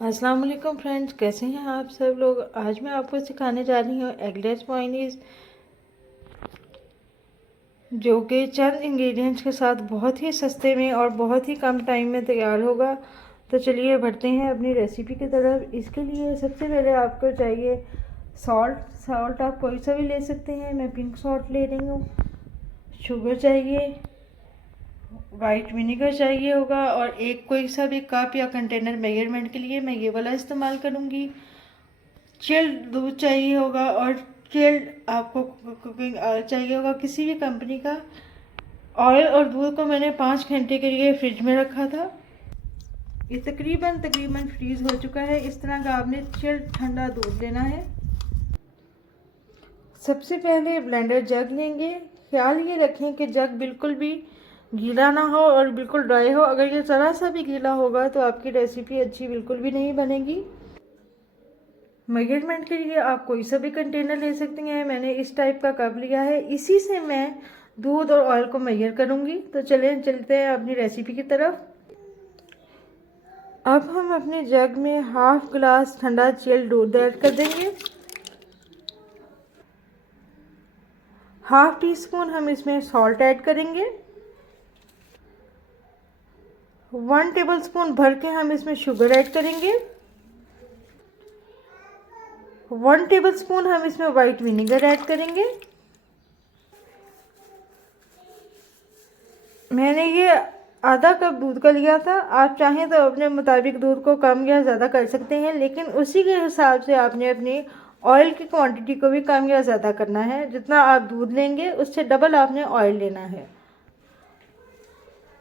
अस्सलाम वालेकुम फ्रेंड्स, कैसे हैं आप सब लोग। आज मैं आपको सिखाने जा रही हूँ एगलेस मायोनीज़, जो कि चंद इंग्रेडिएंट्स के साथ बहुत ही सस्ते में और बहुत ही कम टाइम में तैयार होगा। तो चलिए बढ़ते हैं अपनी रेसिपी की तरफ। इसके लिए सबसे पहले आपको चाहिए सॉल्ट आप कोई सा भी ले सकते हैं, मैं पिंक सॉल्ट ले रही हूँ। शुगर चाहिए, वाइट विनेगर चाहिए होगा, और एक कोई सा भी कप या कंटेनर मेजरमेंट के लिए मैं ये वाला इस्तेमाल करूँगी। चिल्ड दूध चाहिए होगा, और चिल्ड आपको कुकिंग ऑयल चाहिए होगा किसी भी कंपनी का। ऑयल और दूध को मैंने 5 घंटे के लिए फ्रिज में रखा था। ये तकरीबन फ्रीज हो चुका है। इस तरह का आपने चिल्ड ठंडा दूध लेना है। सबसे पहले ब्लेंडर जग लेंगे। ख्याल ये रखें कि जग बिल्कुल भी गीला ना हो और बिल्कुल ड्राई हो। अगर ये ज़रा सा भी गीला होगा तो आपकी रेसिपी अच्छी बिल्कुल भी नहीं बनेगी। मेजरमेंट के लिए आप कोई सा भी कंटेनर ले सकती हैं। मैंने इस टाइप का कप लिया है, इसी से मैं दूध और ऑयल को मेजर करूँगी। तो चलते हैं अपनी रेसिपी की तरफ। अब हम अपने जग में हाफ गिलास ठंडा चिल्ड दूध ऐड कर देंगे। हाफ टी स्पून हम इसमें सॉल्ट ऐड करेंगे। 1 टेबलस्पून भर के हम इसमें शुगर ऐड करेंगे। 1 टेबलस्पून हम इसमें वाइट विनेगर ऐड करेंगे। मैंने ये आधा कप दूध का लिया था। आप चाहें तो अपने मुताबिक दूध को कम या ज़्यादा कर सकते हैं, लेकिन उसी के हिसाब से आपने अपनी ऑयल की क्वांटिटी को भी कम या ज़्यादा करना है। जितना आप दूध लेंगे उससे डबल आपने ऑयल लेना है।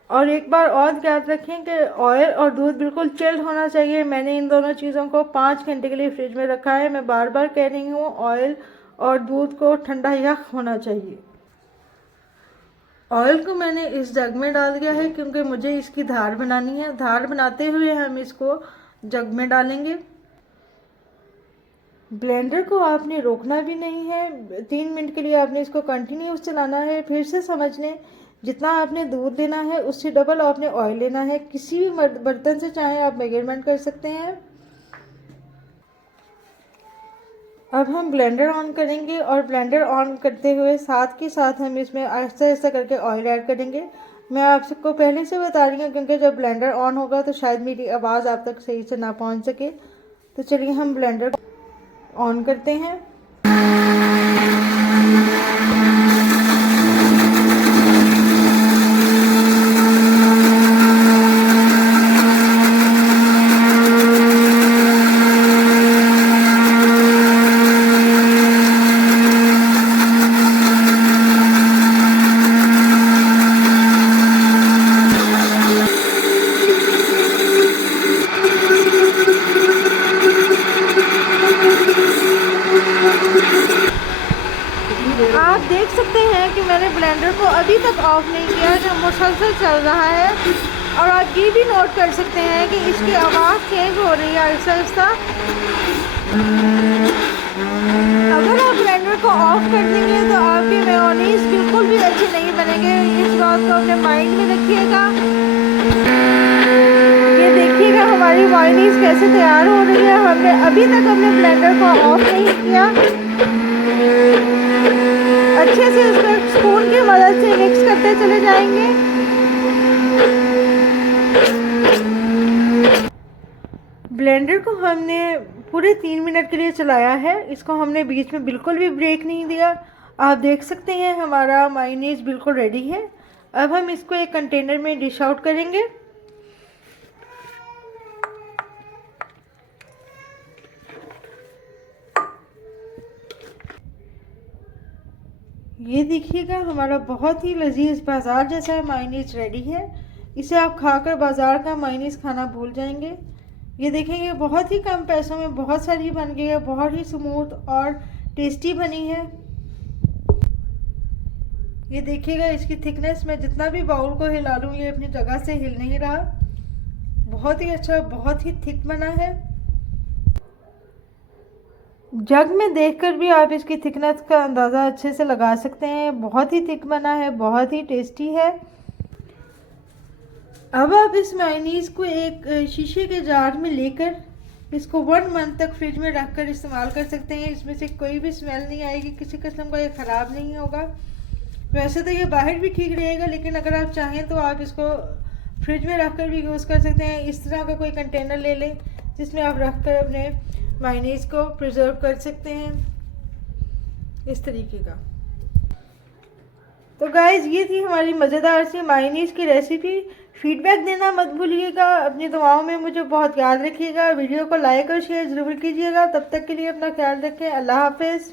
और एक बार और याद रखें कि ऑयल और दूध बिल्कुल चिल्ड होना चाहिए। मैंने इन दोनों चीज़ों को 5 घंटे के लिए फ्रिज में रखा है। मैं बार बार कह रही हूँ, ऑयल और दूध को ठंडा यख होना चाहिए। ऑयल को मैंने इस जग में डाल दिया है क्योंकि मुझे इसकी धार बनानी है। धार बनाते हुए हम इसको जग में डालेंगे। ब्लेंडर को आपने रोकना भी नहीं है। 3 मिनट के लिए आपने इसको कंटिन्यूस चलाना है। फिर से समझ लें, जितना आपने दूध लेना है उससे डबल आपने ऑयल लेना है। किसी भी बर्तन से चाहे आप मेजरमेंट कर सकते हैं। अब हम ब्लेंडर ऑन करेंगे, और ब्लेंडर ऑन करते हुए साथ के साथ हम इसमें आहिस्ता आहिस्ता करके ऑयल ऐड करेंगे। मैं आप सबको पहले से बता रही हूँ क्योंकि जब ब्लेंडर ऑन होगा तो शायद मेरी आवाज़ आप तक सही से ना पहुँच सके। तो चलिए हम ब्लेंडर ऑन करते हैं। आप देख सकते हैं कि मैंने ब्लेंडर को अभी तक ऑफ नहीं किया, जो मुसलसल चल रहा है। और आप ये भी नोट कर सकते हैं कि इसकी आवाज़ चेंज हो रही है आहिस्ता आहिस्ता। अगर आप ब्लेंडर को ऑफ कर देंगे तो आपके मेयोनीज बिल्कुल भी अच्छे नहीं बनेंगे। इस बात को अपने माइंड में रखिएगा। ये देखिएगा हमारी मेयोनीज कैसे तैयार हो रही है। हमने अभी तक अपने ब्लेंडर को ऑफ नहीं किया। अच्छे से इसको स्पून की मदद से मिक्स करते चले जाएंगे। ब्लेंडर को हमने पूरे 3 मिनट के लिए चलाया है। इसको हमने बीच में बिल्कुल भी ब्रेक नहीं दिया। आप देख सकते हैं हमारा मायोनीज बिल्कुल रेडी है। अब हम इसको एक कंटेनर में डिश आउट करेंगे। ये देखिएगा हमारा बहुत ही लजीज बाज़ार जैसा मायोनीज रेडी है। इसे आप खाकर बाज़ार का मायोनीज खाना भूल जाएंगे। ये देखेंगे बहुत ही कम पैसों में बहुत सारी बन गई है। बहुत ही स्मूथ और टेस्टी बनी है। ये देखिएगा इसकी थिकनेस, मैं जितना भी बाउल को हिला लूँ ये अपनी जगह से हिल नहीं रहा। बहुत ही अच्छा, बहुत ही थिक बना है। जग में देखकर भी आप इसकी थिकनेस का अंदाज़ा अच्छे से लगा सकते हैं। बहुत ही थिक बना है, बहुत ही टेस्टी है। अब आप इस मेयोनीज़ को एक शीशे के जार में लेकर इसको 1 मंथ तक फ्रिज में रख कर इस्तेमाल कर सकते हैं। इसमें से कोई भी स्मेल नहीं आएगी, किसी किस्म का ये ख़राब नहीं होगा। वैसे तो ये बाहर भी ठीक रहेगा, लेकिन अगर आप चाहें तो आप इसको फ्रिज में रख कर भी यूज़ कर सकते हैं। इस तरह का कोई कंटेनर ले लें जिसमें आप रख कर अपने मायनीज़ को प्रिजर्व कर सकते हैं, इस तरीके का। तो गाइज़ ये थी हमारी मज़ेदार सी मायनीज़ की रेसिपी। फीडबैक देना मत भूलिएगा, अपनी दुआओं में मुझे बहुत याद रखिएगा। वीडियो को लाइक और शेयर ज़रूर कीजिएगा। तब तक के लिए अपना ख्याल रखें। अल्लाह हाफ़िज़।